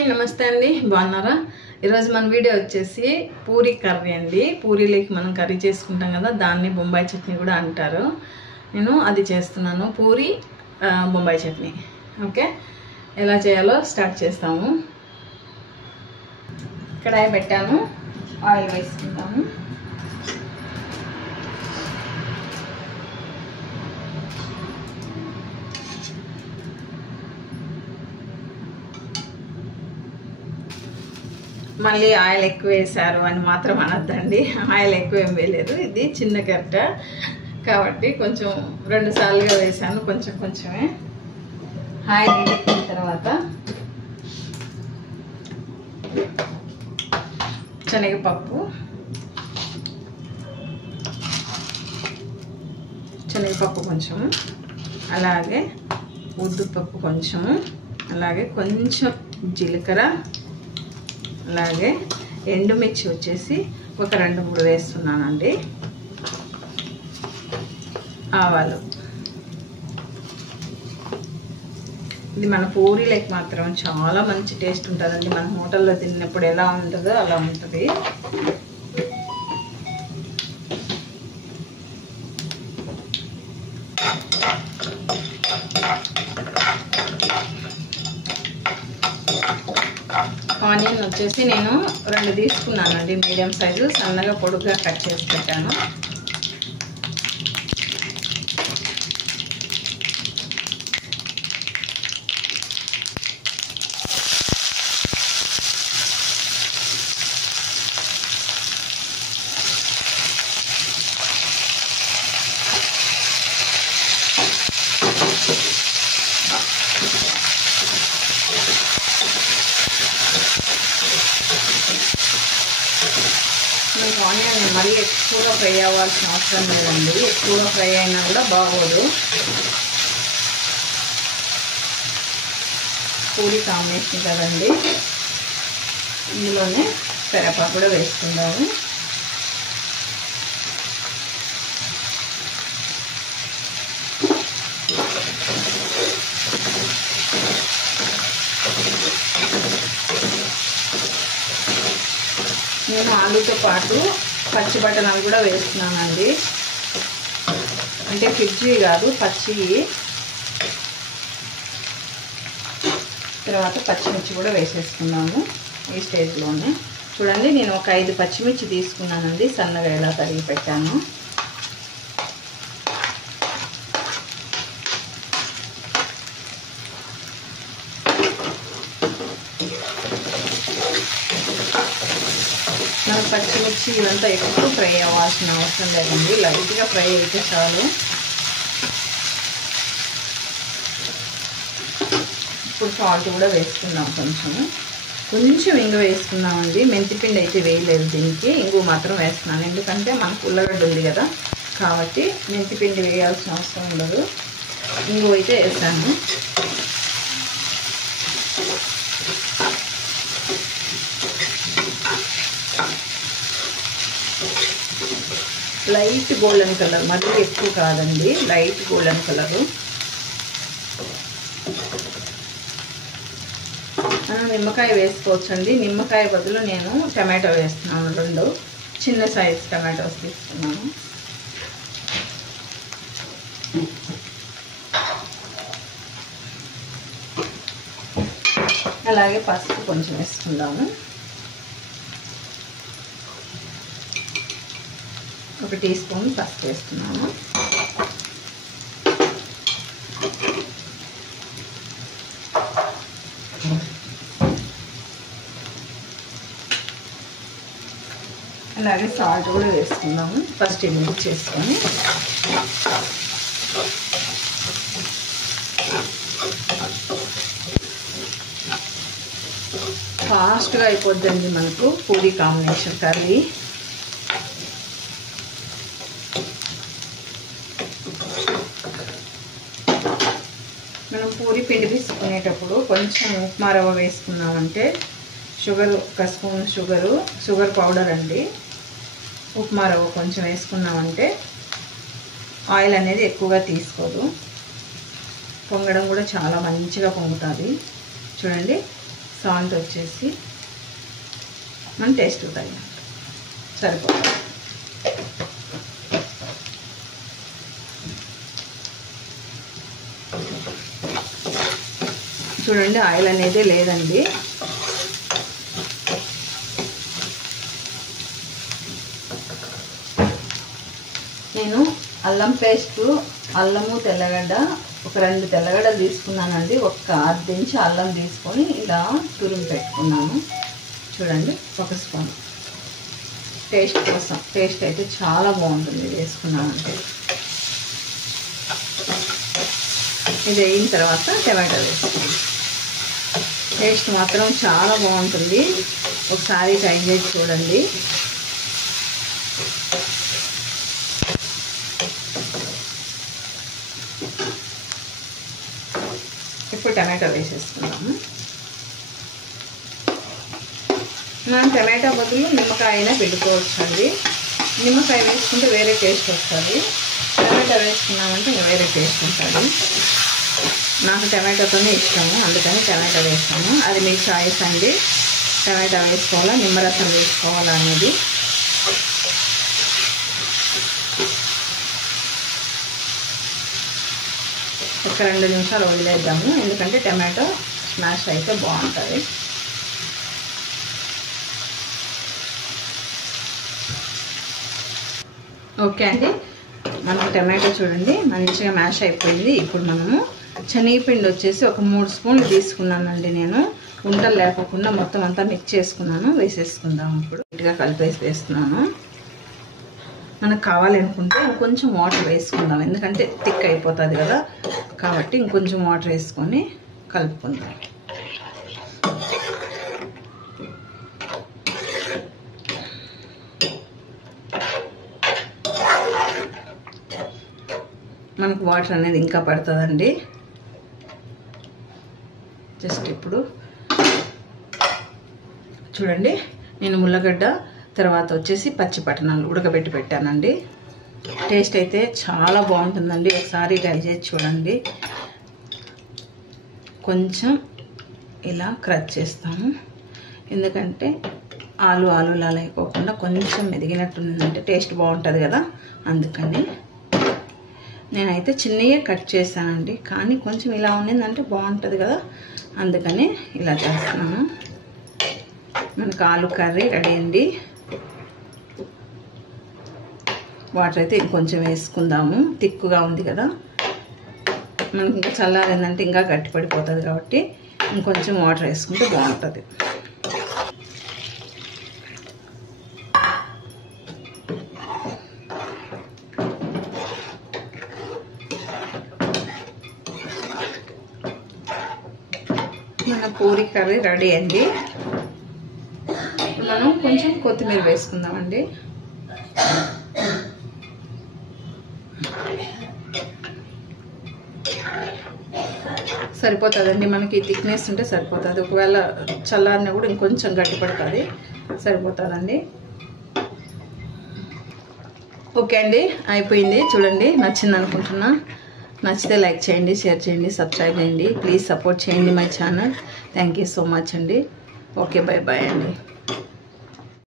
Hi నమస్తే అండి, బాగున్నారా? ఈరోజు మన వీడియో వచ్చేసి పూరీ కర్రీ అండి. పూరీలోకి మనం కర్రీ చేసుకుంటాం కదా, దాన్ని బొంబాయి చట్నీ కూడా అంటారు. నేను అది చేస్తున్నాను, పూరీ బొంబాయి చట్నీ. ఓకే, ఎలా చేయాలో స్టార్ట్ చేస్తాము. కడాయి పెట్టాను, ఆయిల్ వేసుకుంటాము. మళ్ళీ ఆయిల్ ఎక్కువ వేసారు అని మాత్రం అనొద్దండి, ఆయిల్ ఎక్కువ ఏం వేయలేదు. ఇది చిన్న గరిట కాబట్టి కొంచెం 2 సార్లుగా వేసాను, కొంచెం కొంచెమే. ఆయిల్ ఎక్కిన తర్వాత శనగపప్పు కొంచెము, అలాగే ఉద్దుపప్పు కొంచెము, అలాగే కొంచెం జీలకర్ర, అలాగే ఎండుమిర్చి వచ్చేసి ఒక 2-3 వేస్తున్నానండి. ఆవాలు, ఇది మన పూరీలకు మాత్రం చాలా మంచి టేస్ట్ ఉంటుందండి. మన హోటల్లో తిన్నప్పుడు ఎలా ఉంటుందో అలా ఉంటుంది. ఆనియన్ వచ్చేసి నేను 2 తీసుకున్నానండి, మీడియం సైజు, సన్నగా పొడుగ్గా కట్ చేసి పెట్టాను. మీకు ఆనియన్ మరీ ఎక్కువగా ఫ్రై అవ్వాల్సిన అవసరం లేదండి, ఎక్కువగా ఫ్రై అయినా కూడా బాగోదు. పూరీ కాంబినేషన్ కదండి, ఇందులోనే కరివేపాకు కూడా వేసుకుందాము. నేను ఆలుతో పాటు పచ్చి బఠానీలు కూడా వేస్తున్నానండి, అంటే ఫ్రిడ్జి కాదు, పచ్చి. తర్వాత పచ్చిమిర్చి కూడా వేసేసుకున్నాము ఈ స్టేజ్లోనే. చూడండి, నేను ఒక 5 పచ్చిమిర్చి తీసుకున్నానండి, సన్నగా ఎలా తరిగి పెట్టాను. మన పచ్చిమిర్చి ఇదంతా ఎక్కువ ఫ్రై అవ్వాల్సిన అవసరం లేదండి, లైట్గా ఫ్రై అయితే చాలు. ఇప్పుడు సాల్ట్ కూడా వేసుకుందాం, కొంచెం ఇంగు వేసుకుందామండి. మెంతిపిండి అయితే వేయలేదు దీనికి, ఇంగు మాత్రం వేస్తున్నాను, ఎందుకంటే మనకు ఉల్లగడ్డ ఉంది కదా కాబట్టి మెంతిపిండి వేయాల్సిన అవసరం ఉండదు. ఇంగు అయితే వేసాను. లైట్ గోల్డెన్ కలర్, మరీ ఎక్కువ కాదండి, లైట్ గోల్డెన్ కలరు. నిమ్మకాయ వేసుకోవచ్చండి, నిమ్మకాయ బదులు నేను టమాటో వేస్తున్నాను. 2 చిన్న సైజ్ టమాటోస్ తీసుకున్నాను. అలాగే పసుపు కొంచెం వేసుకుందాము, 1 టీ స్పూన్ పసుపు వేస్తున్నాము. అలాగే సాల్ట్ కూడా వేసుకుందాము, ఫస్ట్ మిక్స్ చేసుకొని. ఫాస్ట్గా అయిపోద్దండి మనకు పూరీ కాంబినేషన్ కర్రీ. మనం పూరీ పిండి తీసుకునేటప్పుడు కొంచెం ఉప్మా రవ్వ వేసుకున్నామంటే, షుగర్ 1 స్పూన్ షుగర్ పౌడర్ అండి, ఉప్మా రవ్వ కొంచెం వేసుకున్నామంటే ఆయిల్ అనేది ఎక్కువగా తీసుకోదు, పొంగడం కూడా చాలా మంచిగా పొంగుతుంది. చూడండి, సాల్ట్ వచ్చేసి మన టేస్ట్ తగినంత సరిపోతుంది. చూడండి ఆయిల్ అనేది లేదండి. నేను అల్లం పేస్టు, అల్లము, తెల్లగడ్డ ఒక 2 తెల్లగడ్డలు తీసుకున్నానండి. ఒక అర్ధ ఇంచు అల్లం తీసుకొని ఇలా తురిమి పెట్టుకున్నాను. చూడండి 1 స్పూన్ టేస్ట్ కోసం. టేస్ట్ అయితే చాలా బాగుంటుంది వేసుకున్నామంటే. ఇది అయిన తర్వాత టమాటో వేసుకున్నాం. టేస్ట్ మాత్రం చాలా బాగుంటుంది. ఒకసారి ట్రై చేసి చూడండి. ఇప్పుడు టమాటో వేసేసుకున్నాము. మనం టమాటో బదులు నిమ్మకాయ అయినా పెట్టుకోవచ్చు అండి. నిమ్మకాయ వేసుకుంటే వేరే టేస్ట్ వస్తుంది. టమాటో వేసుకున్నామంటే ఇంకా వేరే టేస్ట్ ఉంటుంది. నాకు టమాటోతోనే ఇష్టము, అందుకని టమాటో వేస్తాను. అది మీ చాయిస్ అండి. టమాటో వేసుకోవాలా, నిమ్మరసం వేసుకోవాలా అనేది. ఒక 2 నిమిషాలు వదిలేద్దాము, ఎందుకంటే టమాటో స్మాష్ అయితే బాగుంటుంది. ఓకే అండి, మనకు టమాటో చూడండి మంచిగా మ్యాష్ అయిపోయింది. ఇప్పుడు మనము శనగపిండి వచ్చేసి ఒక 3 స్పూన్లు తీసుకున్నానండి. నేను ఉండలు లేకుండా మొత్తం అంతా మిక్స్ చేసుకున్నాను. వేసేసుకుందాం. ఇప్పుడు నీట్గా కలిపేసి వేస్తున్నాను. మనకు కావాలనుకుంటే ఇంకొంచెం వాటర్ వేసుకుందాం, ఎందుకంటే థిక్ అయిపోతుంది కదా, కాబట్టి ఇంకొంచెం వాటర్ వేసుకొని కలుపుకుందాం. మనకు వాటర్ అనేది ఇంకా పడుతుందండి. జస్ట్ ఇప్పుడు చూడండి, నేను ముల్లగడ్డ తర్వాత వచ్చేసి పచ్చి పట్టణాలు ఉడకబెట్టి పెట్టానండి. టేస్ట్ అయితే చాలా బాగుంటుందండి. ఒకసారి ట్రై చేసి చూడండి. కొంచెం ఇలా క్రష్ చేస్తాము, ఎందుకంటే ఆలులా లేకోకుండా కొంచెం మెదిగినట్టుందంటే టేస్ట్ బాగుంటుంది కదా, అందుకని నేనైతే చిన్నగా కట్ చేశానండి. కానీ కొంచెం ఇలా ఉండిందంటే బాగుంటుంది కదా, అందుకని ఇలా చేస్తున్నాను. మనకు ఆలు కర్రీ రెడీ అండి. వాటర్ అయితే ఇంకొంచెం వేసుకుందాము, తిక్కుగా ఉంది కదా. మనకి ఇంకా చల్లారిందంటే ఇంకా గట్టి పడిపోతుంది, కాబట్టి ఇంకొంచెం వాటర్ వేసుకుంటే బాగుంటుంది. మన పూరి కర్రీ రెడీ అండి. మనం కొంచెం కొత్తిమీర వేసుకుందామండి. సరిపోతుందండి, మనకి థిక్నెస్ ఉంటే సరిపోతుంది. ఒకవేళ చల్లారినా కూడా ఇంకొంచెం గట్టి పడుతుంది, సరిపోతుందండి. ఓకే అండి, అయిపోయింది. చూడండి, నచ్చింది అనుకుంటున్నా. నచ్చితే లైక్ చేయండి, షేర్ చేయండి, సబ్స్క్రైబ్ చేయండి. ప్లీజ్ సపోర్ట్ చేయండి my channel. Thank you so much అండి. ఓకే, బై బాయ్ అండి.